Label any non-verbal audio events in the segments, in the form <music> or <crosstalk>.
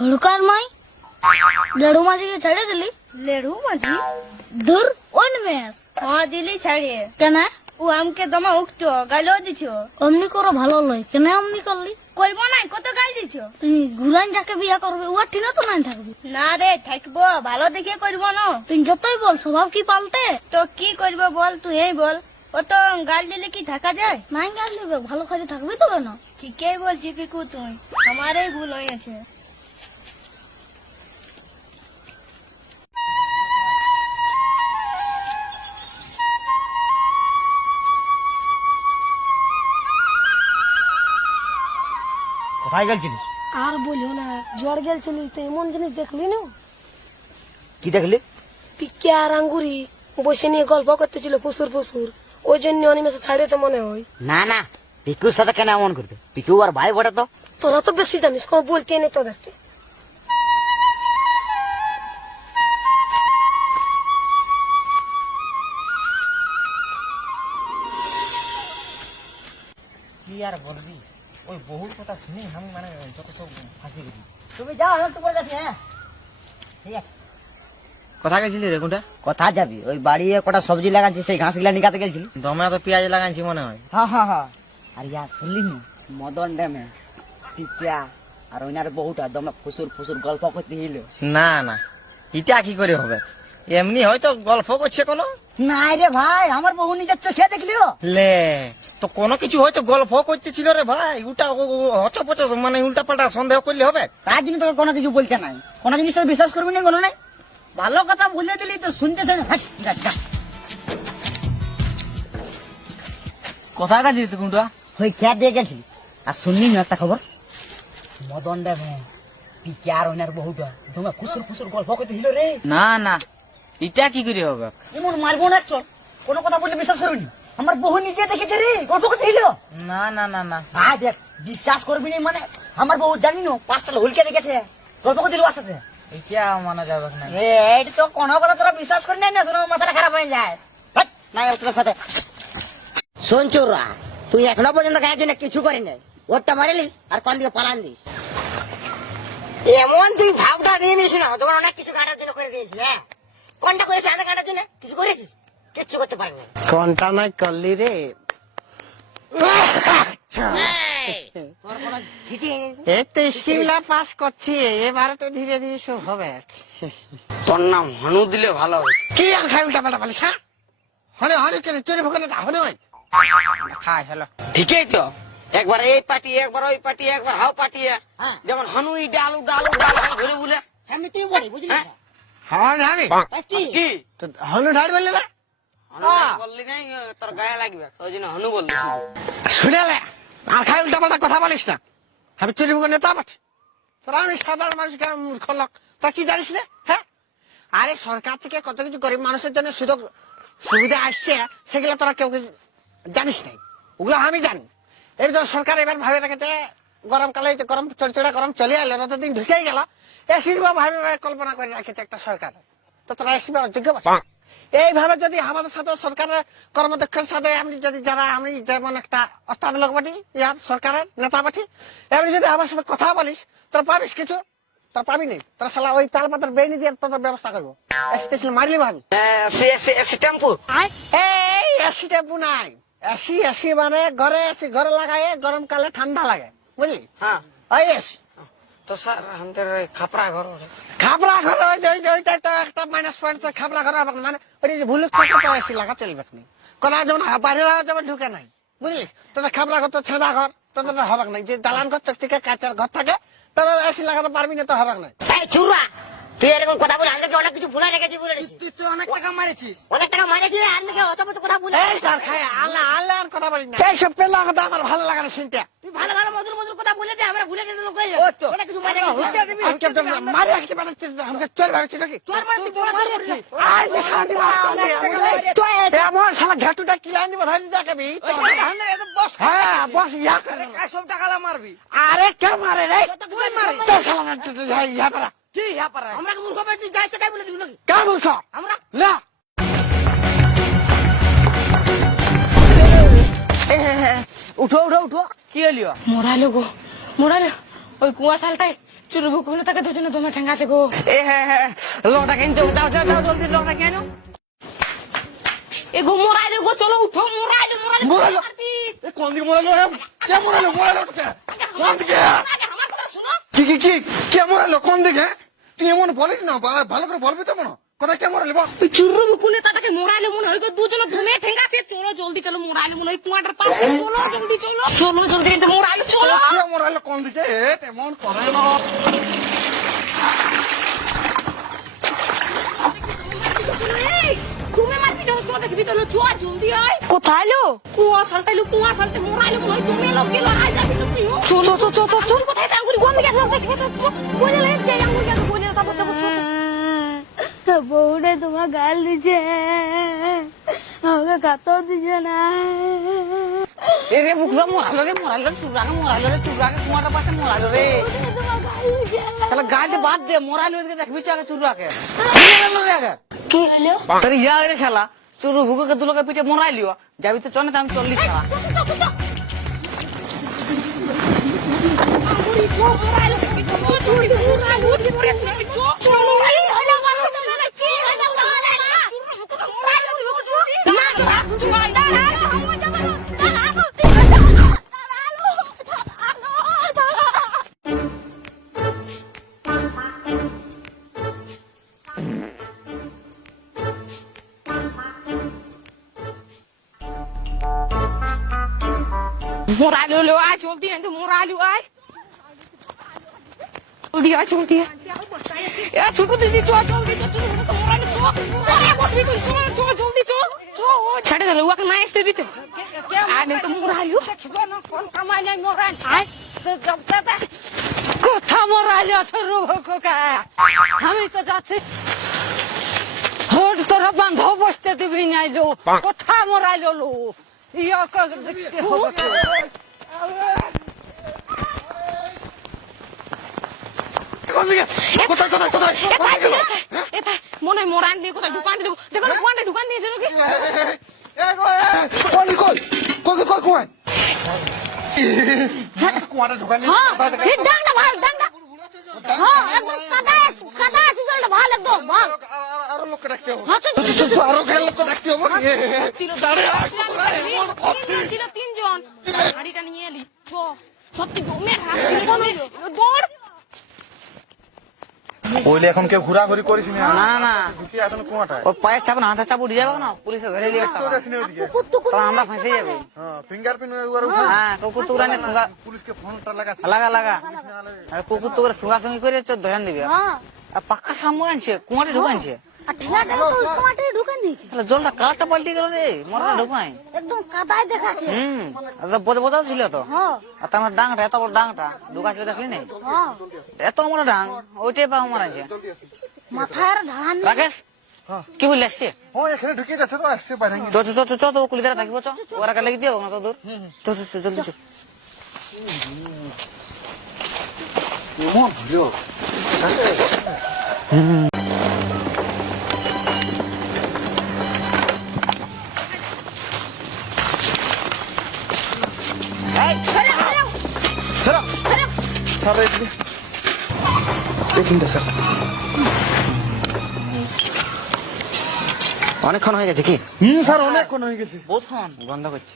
হড়কার মাই দেড়ু মাঝিকে ছেড়ে দিলি লেড়ু মাঝি ধুর ওন মেস হ্যাঁ দিলি ছাড়িয়ে কেন ও আমকে দমা উঠতো গাইলো দিছ অমনি করো ভালো লয় কেন অমনি করলি করব নাই কত গাল দিছ তুমি গুলান যাকে বিয়া করবে ও ঠিক তো নাই থাকবি না রে থাকব ভালো দেখে করব না তুই যতই বল স্বভাব কি পাল্টে তো কি করব বল তুই এই বল ও তো গাল দিলে কি থাকা যায় নাই গাল দিবে ভালো করে থাকবি তো কেন ঠিকই বলছি পিকু তুই আমারই ভুল হয়েছে কোথায় গেছিলিস আর বলিও না জ্বর গেলছিলি তো এমন জিনিস দেখলি না? কি দেখলি? পিকে আর আঙ্গুরি বসে নিয়ে গল্প করতেছিল ফুসুর ফুসুর। ওই জন্য অনিমেষে ছাড়িয়েছে মনে হয়। না না পিকুর সাথে কেন এমন করবে? পিকু আর ভাই বটে তো। তোরা তো বেশি জানিস কোনো বলতে নেই তোদেরকে। কি আর বলবি? ওই বহুর কথা শুনি আমি মানে যত সব ফাঁসি গেছি। তুমি যাও আমি হ্যাঁ? ঠিক আছে। কোথায় গেছিলি রে কোনটা? কোথা যাবি ওই বাড়িয়ে কটা সবজি লাগাচ্ছি সেই ঘাসগুলা নিকাতে গেছিলি দমে তো পেঁয়াজ লাগাইছি মনে হয়। হ্যাঁ হ্যাঁ হ্যাঁ। আর ইয়া শুনলি নি? মদন ড্যামে পিকা আর ওইনার বহুটা দমে ফুসুর ফুসুর গল্প করতে হইল না না। এটা কি করে হবে? এমনি হয়তো গল্প করছে কোনো? নাই রে ভাই আমার বহু নিজের চোখে দেখলিও লে তো কোনো কিছু হয়তো গল্প করতেছিল রে ভাই উল্টা হচ পচ মানে উল্টা পাল্টা সন্দেহ করলে হবে। তার জন্য তোকে কোনো কিছু বলতে নাই। কোনো জিনিসের বিশ্বাস করবি না কোনো নাই ভালো কথা বলে দিলি তো শুনতেছে না হাট, যা। কোথায় গেছিলি তুই কোনটা ওই খেয়া দিয়ে গেছি। আর শুনলি না একটা খবর? মদন দেবে পিকে আর ওইনার বহুটা তোমার খুসুর খুসুর গল্প করতে ছিল রে। না না এটা কি করে হবে? এমন মারবো না চল। কোনো কথা বললে বিশ্বাস করবি না? আমার বহু নিজে দেখেছে রে গল্প করতে ছিল না না না না। ভাই দেখ বিশ্বাস করবি না মানে আমার বহু জানি না পাঁচটা হুলকে দেখেছে গল্প করতে সাথে এটা মানা যাবে না। এই তো কোনো কথা তোরা বিশ্বাস করি না শোনো মাথাটা খারাপ হয়ে যায়। নাই তোর সাথে। শোন চোরা তুই এখনও পর্যন্ত গায়ের জন্য কিছু করি নাই। ওরটা মারিলিস আর কোন দিকে পালান দিস। এমন তুই ভাবটা দিয়ে নিস না তোমার অনেক কিছু গাঁটার জন্য করে দিয়েছি হ্যাঁ? কোনটা করেছিস আধা গাঁটার জন্য? কিছু করেছিস? কিচ্ছু করতে পারিনি কোনটা নাই করলি রে। তোর কোনো ঝিটি এই তো স্কিমলা পাস করছি এবারে তো ধীরে ধীরে সব হবে। তোর নাম হনু দিলে ভালো হয়। কি আর খাই উল্টা পাল্টা বলিস হ্যাঁ? হনে হনে করে চুরি ভোগে না হনে ওই। খাই হ্যালো। ঠিকই তো। একবার এই পার্টি একবার ওই পার্টি একবার হাও পার্টি হ্যাঁ। যেমন হনুই ডালু ডালু ডাল ঘুরে বলে। সামনে তুই বলি বুঝলি? হ্যাঁ। হ্যাঁ আমি। কি? হনু ঢাল বললে না হনু বললি নাই তোর গায়ে লাগবে। ওই জন্য হনু বললি। শুনে আর খাই উল্টা পাল্টা কথা বলিস না। আমি চুরি নেতা পাঠ। তোরা আমি সাধারণ মানুষ কেন মূর্খ লোক? তা কি জানিস না হ্যাঁ? আরে সরকার থেকে কত কিছু গরিব মানুষের জন্য সুযোগ সুবিধা আসছে সেগুলো তোরা কেউ কিছু জানিস নাই। ওগুলো আমি জানি। এই তো সরকার এবার ভাবে রেখেছে গরমকালে গরম চড়চড়া গরম চলে এলো না দিন ঢুকেই গেল। এসির ভাবে ভাবে কল্পনা করে রেখেছে একটা সরকার। তো তোরা এসি যোগ্য? এইভাবে যদি আমাদের সাথে সরকারের কর্মদক্ষের সাথে আমি যদি যারা আমি যেমন একটা ওস্তাদ লোক পাঠি ইয়ার সরকারের নেতা পাঠি এমনি যদি আমার সাথে কথা বলিস তোরা পাবিস কিছু? তোরা পাবি নি? তোরা সালা ওই তাল পাতার বেনি দিয়ে তোদের ব্যবস্থা করব। টেসি মারলি ভাবি? AC AC tempo. এই এসি টেম্পু নাই। এসি এসি মানে ঘরে এসি ঘরে লাগায় গরমকালে ঠান্ডা লাগে বুঝলি? হ্যাঁ। এসি। তো স্যার আমাদের খাপড়া ঘর। খাবড়া ঘর ওইটাই তো একটা মাইনাস পয়েন্ট তো খাবড়া ঘর হবে। মানে ওই যে ভুল এসি লাগা চলবে না। কোন যেমন বাইরে যেমন ঢুকে নাই। বুঝলি? তোদের খাবড়া ঘর তো ছেঁদা ঘর তোদের তো হবে যে দালান ঘর থেকে কাঁচার ঘর থাকে তোদের এসি লাগাতে পারবি না তো হবাক নাই চুরা! তুই এরকম কথা বলে অনেক কিছু ভুলে রেখেছি বলে তুই তুই অনেক টাকা মারিছিস। অনেক টাকা আর নাকি অত মতো কথা বলে এই তার খায় আল্লাহ আল্লাহ কথা বলি না। এইসব পেলা? কথা আমার ভালো লাগে না শুনতে। তুই ভালো ভালো মধুর মধুর কথা বলে দে আমরা ভুলে গেছি লোক। অনেক কিছু মারে গেছি আর কেউ তো মারি রাখতে পারছিস আমাকে চল ভাবছি নাকি তোর মানে তুই বড় করে আর বেশা দিবা এমন শালা ঘাটুটা কিলাই দিব? ধরে দেখাবি হ্যাঁ বস ইয়া করে। সব টাকা মারবি? আরে কে মারে রে? তো শালা না তো যাই ইয়া পারা কি হ্যাঁ পারা আমরা মূর্খ পেয়েছি যাই সেটাই বলে দিবি নাকি? কে মূর্খ? আমরা না। উঠো উঠো উঠো। কি হলিও মরালো গো মরালো। ওই কুয়া শালটাই চুরু বুকুনে তাকে দুজনে তোমার ঠেঙ্গা আছে গো। এ হ্যাঁ হ্যাঁ লোকটা কিনছো দাও দাও দাও জলদি লোকটা কেন? এ গো মোরাইলে গো চলো উঠো মোরাইলে? মারবি। এ কোন দিকে মরালো কে মরালো? মরালো কোন দিকে আগে আমার কথা শুনো কি কি কি কে মরালো কোন দিকে তুই এমন বলিস না ভালো করে বলবি তো মনে কোথায় কে মরালো তুই চুরু বুকুনে তাকে মোরাইলে মনে হয় দুজনে ধুমে ঠেঙ্গা আছে চলো জলদি চলো মোরাইলে মনে হয় কুয়াটার পাশে চলো জলদি চলো চলো জলদি কিন্তু মোরাইলে চলো মরালো কোন দিকে তেমন করে না তো চো জলদি আয়। কোথায় লো কুয়া সালটাইলো কুয়া সালতে মোরাইলে তুমি লোক গেলো আয় যাবি সব তুই চলো চলো চলো চলো কোথায় আঙ্গুরি গোমে গেছে দেখবি তো বলে লে যে আঙ্গুরি গেছে বলে তারপর তারপর বউরে তোমার গাল দিছে আমাকে খাতেও দিছে না। রে মরালো রে মরালো চুরাকে মরালো রে পাশে মরালো রে। তাহলে গাছে বাদ দে মরালো দেখবি আগে চুরাকে কি হলো তাহলে ইয়া রে শালা চুরু ভুকুকে দুলোকে পিঠে মরাইলিও যাবি তো চলে তো আমি চল্লিশ শালা মোরাইলো লো আয় জলদি এনে মোরাইলো আয় জলদি আয় জলদি আয় এ ছোট দিদি চল জলদি চল চল মোরাইলো চল চল বসবি তুই চল চল জলদি চল চল ছেড়ে দে ওকে না আসতে দিতে আরে তো মোরাইলো কোথা মরাইল রুভকা আমি তো যাচ্ছি হোট তোরা বান্ধব বসতে দিবি নাই লো কোথা মরাইল লো কোন দিকে কোথায় কোথায় কোথায় মনে হয় দিয়ে কোথায় দোকান দিয়ে দেখো দোকান দিয়েছে নাকি কোন কোন কোন কোন কোন কুয়াটা ঢোকান এই ডাংটা ভালো ডাংটা হ্যাঁ একদম কাদা কাদা আছে জলটা ভালো একদম ভালো। আরও লোক ডাকতে হবে। হ্যাঁ আরও লোক ডাকতে হবে। দাঁড়িয়ে তিনজন ছিল তিনজন গাড়িটা নিয়ে এলি সত্যি ঘুমে দৌড়। বইলে এখন কেউ ঘোরাঘুরি করিস না না এখন কুয়াটায়। ও পায়ের চাপ না হাতে চাপ উঠে যাবে না? পুলিশে ধরে নিয়ে তো আমরা ফেঁসে যাবে। হ্যাঁ ফিঙ্গারপ্রিন্ট হ্যাঁ কুকুর টুকরা নিয়ে সুগা পুলিশকে ফোনটা লাগা লাগা। লাগা আর কুকুর টুকরা সুগা সঙ্গি করে ধ্যান দিবে। আর পাকা সামনে আনছে কুমারে ঢুকানছে। তাহলে জলটা কালারটা পাল্টে গেল রে মরা ঢুকাই একদম কাদায় দেখাচ্ছে। হুম বোঝা বোঝাও ছিল তো। হ্যাঁ। আর তোমার ডাংটা এত বড় ডাংটা ঢুকা ছিল দেখলি নাই? হ্যাঁ। এত বড় ডাং ওইটাই পা আমার আছে মাথার ঢালান রাকেশ কি বললি আসছে? হ্যাঁ এখানে ঢুকে যাচ্ছে তো আসছে বাইরে। চ চ চ চ তো কুলি দ্বারা থাকিব চ ওরা কালে দিয়ে না তো দূর। চ চ চ জলদি চ স্যার এখানে স্যার। অনেকক্ষণ হয়ে গেছে কি? হুম স্যার অনেকক্ষণ হয়ে গেছে। বোধন বন্ধ করছি।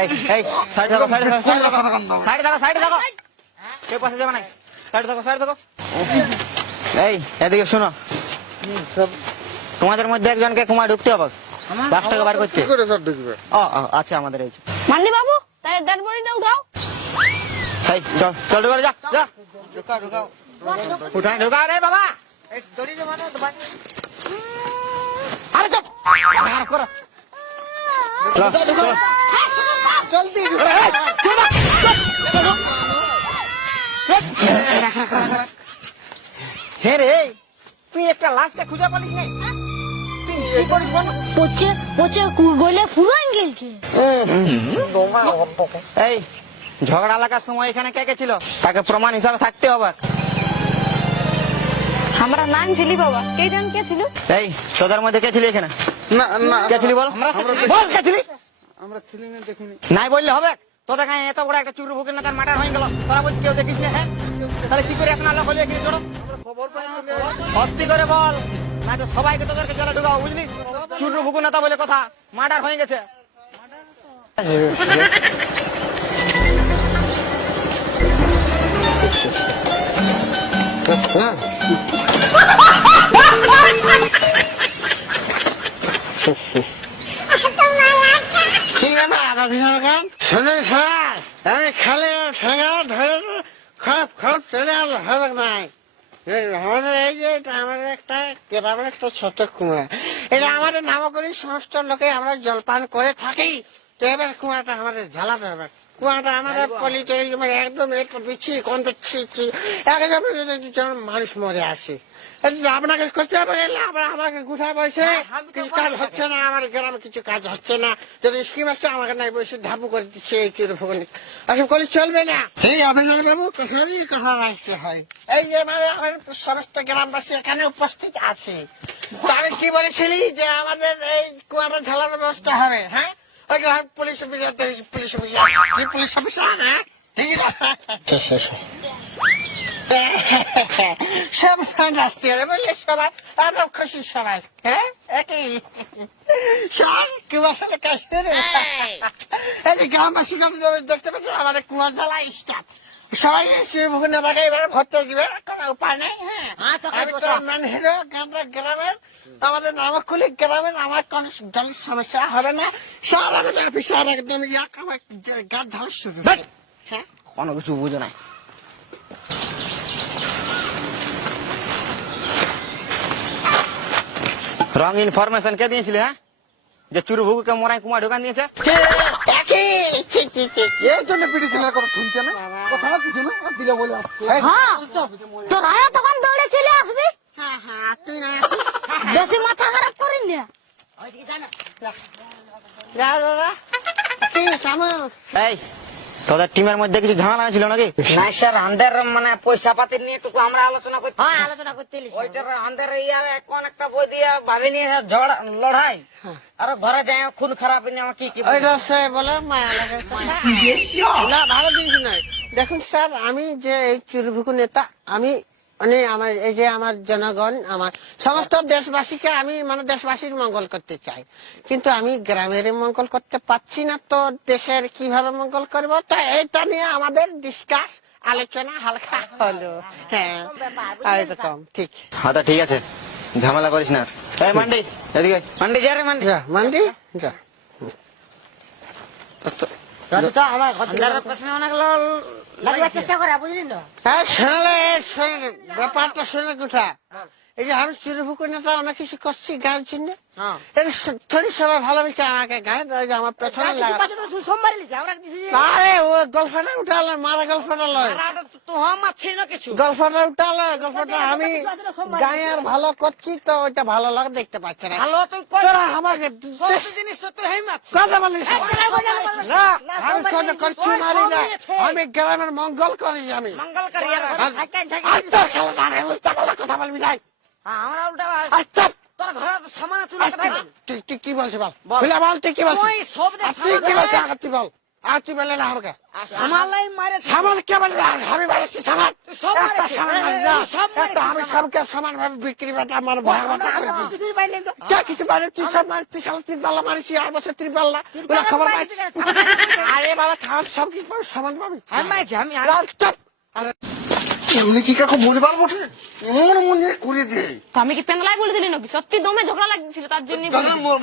এই এই সাইড থাকো সাইড থাকো সাইড থাকো। সাইড থাকো সাইড থাকো। কেউ পাশে যাবে না সাইড থাকো সাইড এই এদিকে শোনো। তোমাদের মধ্যে একজনকে কুমার ঢুকতে হবে। বাস টাকা বার করছে। ও আছে আমাদের এই। বাবু তাই ডেড বডিটা উঠাও। এই চল চল ঢুকা যা যা। ঢুকাও উঠাই রে বাবা। এই দড়ি মানে তোমার আরে চল। আর করো। জলদি। হে রে তুই একটা লাশকে খুঁজে পালিস নাই পচে পচে গলে ফুরান গেলছে। এই ঝগড়া লাগার সময় এখানে কে কে ছিল তাকে প্রমাণ হিসাবে থাকতে হবে। আমরা নান ছিলি বাবা। কে জান কে ছিল? এই তোদের মধ্যে কে ছিলি এখানে? না না। কে ছিলি বল? বল কে ছিলি? আমরা ছিলি না দেখিনি। নাই বললে হবে? তোদের গায়ে এত বড় একটা চুরু ভুকের না তার মার্ডার হয়ে গেল। তোরা বলছি কেউ দেখিস না হ্যাঁ? তাহলে কি করে এখন আলো হলে পাই চলে। সত্যি করে বল না তো সবাইকে তোদেরকে জলে ঢুকাও বুঝলি? নেতা বলে কথা মার্ডার হয়ে গেছে। আমি খালি ধরে খারাপ খারাপ চলে আসলে হবে নাই। আমাদের এই যে এটা আমাদের একটা গ্রামের একটা ছোট কুয়া। এটা আমাদের নামকরী সমস্ত লোকে আমরা জলপান করে থাকি। তো এবার কুয়াটা আমাদের ঝালাতে হবে কুয়াটা আমাদের পলি চলে মানে একদম একটু বিচ্ছি কোন একদম মানুষ মরে আসে। আপনাকে করতে হবে আমাকে গুঠা বসে। কিছু কাজ হচ্ছে না আমার গ্রামে কিছু কাজ হচ্ছে না। যদি স্কিম আসছে আমাকে নাই বসে ধাপু করে দিচ্ছে এই চির ফোকনি আসলে করলে চলবে না? এই অভিযোগ বাবু কথারই কথা রাখতে হয়? এই যে আমার সমস্ত গ্রামবাসী এখানে উপস্থিত আছে। আমি কি বলেছিলি যে আমাদের এই কুয়াটা ঝালার ব্যবস্থা হবে হ্যাঁ? ওই যে পুলিশ অফিসার দেখেছি পুলিশ অফিসার। পুলিশ অফিসার হ্যাঁ? ঠিক আছে। <laughs> সব আসতে হবে বললে সবাই আরও খুশি সবাই হ্যাঁ? একই সব কুয়া সালে কাশতে রে। এই। গ্রামবাসী দেখতে পাচ্ছি আমাদের কুয়া জ্বালা স্টাফ সবাই মুখে নেবাকে এবার ভর্তি দিবে কোনো উপায় নেই হ্যাঁ? আমি তো ম্যান হিরো গ্রামের আমাদের নামকুলি গ্রামের আমার কোন জলের সমস্যা হবে না। সব আমাদের অফিসার একদম ইয়াক আমার গাছ ঢালার সুযোগ হ্যাঁ? কোনো কিছু বুঝো না রং ইনফরমেশন কে দিয়েছিলে হ্যাঁ? যে চুরু ভুকুকে মরাই কুমা ঢোকান দিয়েছে? জন্য কথা শুনছে না? কথা কিছু না? দিলে বলে হ্যাঁ তোরাও তখন দৌড়ে চলে আসবি? হ্যাঁ হ্যাঁ তুই না আসিস? বেশি মাথা খারাপ করিস না। যা এই তোদের টিমের মধ্যে কিছু ঝামেলা ছিল নাকি? না স্যার আমাদের মানে পয়সা পাতি নিয়ে একটু আমরা আলোচনা করি হ্যাঁ আলোচনা করতে ওইটার আমাদের ইয়ার কোন একটা বই দিয়ে ভাবি নিয়ে ঝড় লড়াই। আর ঘরে যাই খুন খারাপ নিয়ে আমার কি কি ওইটা সে বলে মায়া লাগে। না ভালো জিনিস নয়। দেখুন স্যার আমি যে এই চুরভুকু নেতা আমি মানে আমার এই যে আমার জনগণ আমার সমস্ত দেশবাসীকে আমি মানে দেশবাসীর মঙ্গল করতে চাই। কিন্তু আমি গ্রামের মঙ্গল করতে পারছি না তো দেশের কীভাবে মঙ্গল করব? তা এটা নিয়ে আমাদের ডিসকাস আলোচনা হালকা হলো। হ্যাঁ এরকম ঠিক। হ্যাঁ তো ঠিক আছে ঝামেলা করিস না। এই মান্ডি এদিকে মান্ডি যা রে মান্ডি। যা মান্ডি যা। আমাদের পেছনে অনেক হ্যাঁ শুনলে ব্যাপারটা কোথা? এই যে আমি চিরভুকু নেতা অনেক কিছু করছি গায়ের জন্য। হ্যাঁ। এটা স- থোড়ি সবাই ভালোবেসে আমাকে গায়ে যে আমার পেছনে আরে ও গল্পটা উঠালো মারা গল্পটা লয়। আর তো তো হম আছে না কিছু। গল্পটা উঠালো গল্পটা আমি গায়ের ভালো করছি তো ওইটা ভালো লাগে দেখতে পাচ্ছে না। তোরা আমাকে কথা বলিস আমি করছি মারি না। আমি গ্রামের মঙ্গল করি আমি। মঙ্গল করি আর আচ্ছা বুঝতে পারলে কথা বলবি যাই। আমরা উল্টা আচ্ছা তোর ঘরে সামান তুই কি বলছিস বল? বল। তুই কি বলছিস? ওই সব দে আর তুই কি বলছিস? তুই বল। আর তুই বলে না আমাকে সামালাই মারে সামান কে বলবে আর আমি সব একটা হ্যাঁ, মারি না। সব একটা আমি সবকে সমান ভাবে বিক্রি বাটা আমার ভয় কে কিছু মানে তুই সব মারিস তুই সালা তিন পাল্লা আর বছর তিন পাল্লা ওরা খবর পাইছিস আরে বাবা খাওয়ার সব কিছু পাবি, সমান পাবি। আমি মাইছি আমি। এমনি কি কাকু বলে পারব ঠিক এমন মনে করে দিয়ে তো আমি কি পেন্ডলাই বলে দিলি নাকি? সত্যি দমে ঝগড়া লাগছিল তার জন্য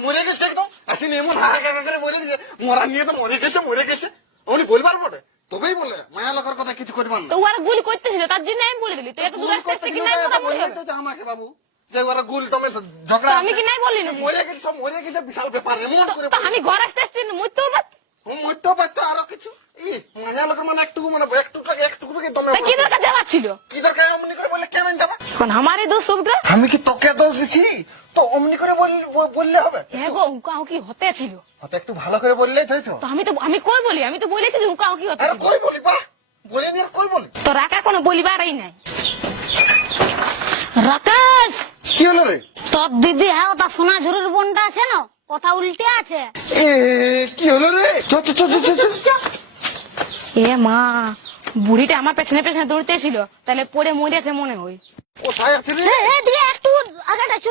মরে গেছে একদম। আসিনি এমন হাহাকা করে বলে যে মরা নিয়ে তো মরে গেছে মরে গেছে। উনি বলবার না তবেই বলে মায়া লোকের কথা কিছু করবার না। তো ওরা গুলি করতেছিল তার জন্য আমি বলে দিলি। তো এত দূর আসতে আসতে কি নাই মোটা বলে তো আমাকে বাবু যে ওরা গুল তমে ঝগড়া আমি কি নাই বললি নাকি? মরে গেছে সব মরে গেছে বিশাল ব্যাপার এমন করে আমি ঘর আসতে আসতে মরতেও পারত মরতেও পারতো আরও কিছু। ই মায়া লোকের মানে একটু মানে একটু একটু করে দমে কি দরকার যাওয়া ছিল? কি দরকার অমনি করে বললে? কেন যাবা? কারণ আমারই দোষ সবটা আমি কি তোকে দোষ দিচ্ছি তো অমনি করে বললে হবে? হ্যাঁ গো উকাও কি হতে ছিল। হয়তো একটু ভালো করে বললেই তাই তো আমি তো আমি কই বলি? আমি তো বলেছি যে উকাও কি হতে আরে কই বলি বা? বলে নি আর কই বলি? তো রাখা কোনো বলিবারই নাই। রাকেশ! কি হলো রে? তোর দিদি হ্যাঁ ওটা সোনা ঝুরুর বোনটা আছে না? কথা উল্টে আছে। এ কি হলো রে? এ মা বুড়িটা আমার পেছনে পেছনে দৌড়তেছিল তাহলে পড়ে মরেছে মনে হয়। কোথায় আছে রে? এদিকে একটু আগে কি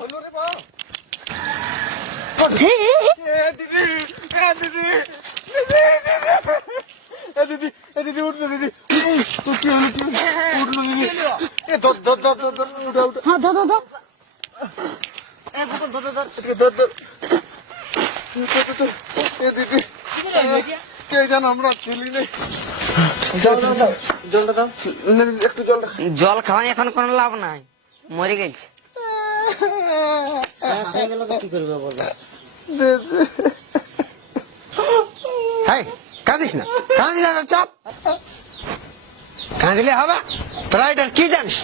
হলো রে বাবা দিদি দিদি এ দিদি এ দিদি উঠ না দিদি। তো কি হলো কি উঠ না দিদি। এ ধর ধর ধর ধর ধর উঠা উঠা। হ্যাঁ ধর ধর ধর। এদিকে ধর ধর ধর ধর, ধর। এ দিদি কে আমরা চলি নেই একটু জল খাওয়াই এখন কোনো লাভ নাই। মরে গেছে। কি করবে বলো? হাই কাঁদিস না। কাঁদিস না চাপ। কাঁদিলে হবে। তোরা এটার কি জানিস?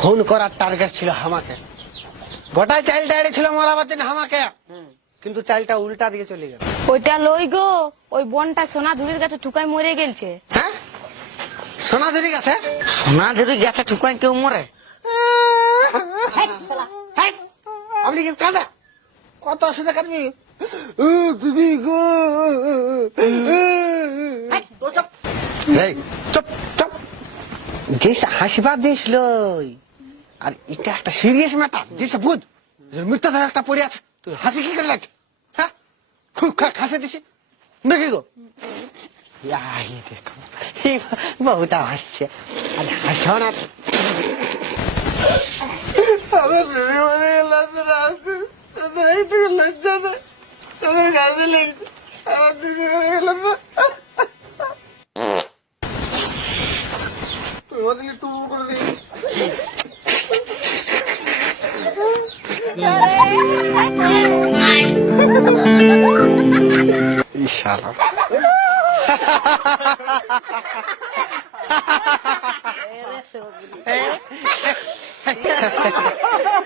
খুন করার টার্গেট ছিল হামাকে। গোটাই চাইলটা এড়ে ছিল মরাবার দিন হামাকে কিন্তু চাইলটা উল্টা দিকে চলে গেল। ওইটা লই গো ওই বনটা সোনা ধুরির কাছে ঠুকাই মরে গেলছে। হ্যাঁ? সোনাঝুরি গেছে? সোনা ঝুড়ি গাছে ঠুকাই কেউ মরে? আপনি কি কাঁদা? কত অসুবিধা কাঁদবি? ও দিদি গো। চুপ চুপ। যে হাসিবার দিয়েছিল আর এটা একটা সিরিয়াস ম্যাটার যে বুঝ। মৃত্যু ধরে একটা পড়ে আছে তুই হাসি কি করে লাগছে খুব হাসে দিছি। দেখি গো? এই দেখো, এই বহুটা হাসছে আর হাসো না। আমার দিদি মরে গেলাম রাস্তা তাদের একটু লজ্জা না। তাদের কাছে লেগেছে। আমার দিদি মরে গেলাম ওদেরকে একটু করে দিবি İnşallah. <laughs>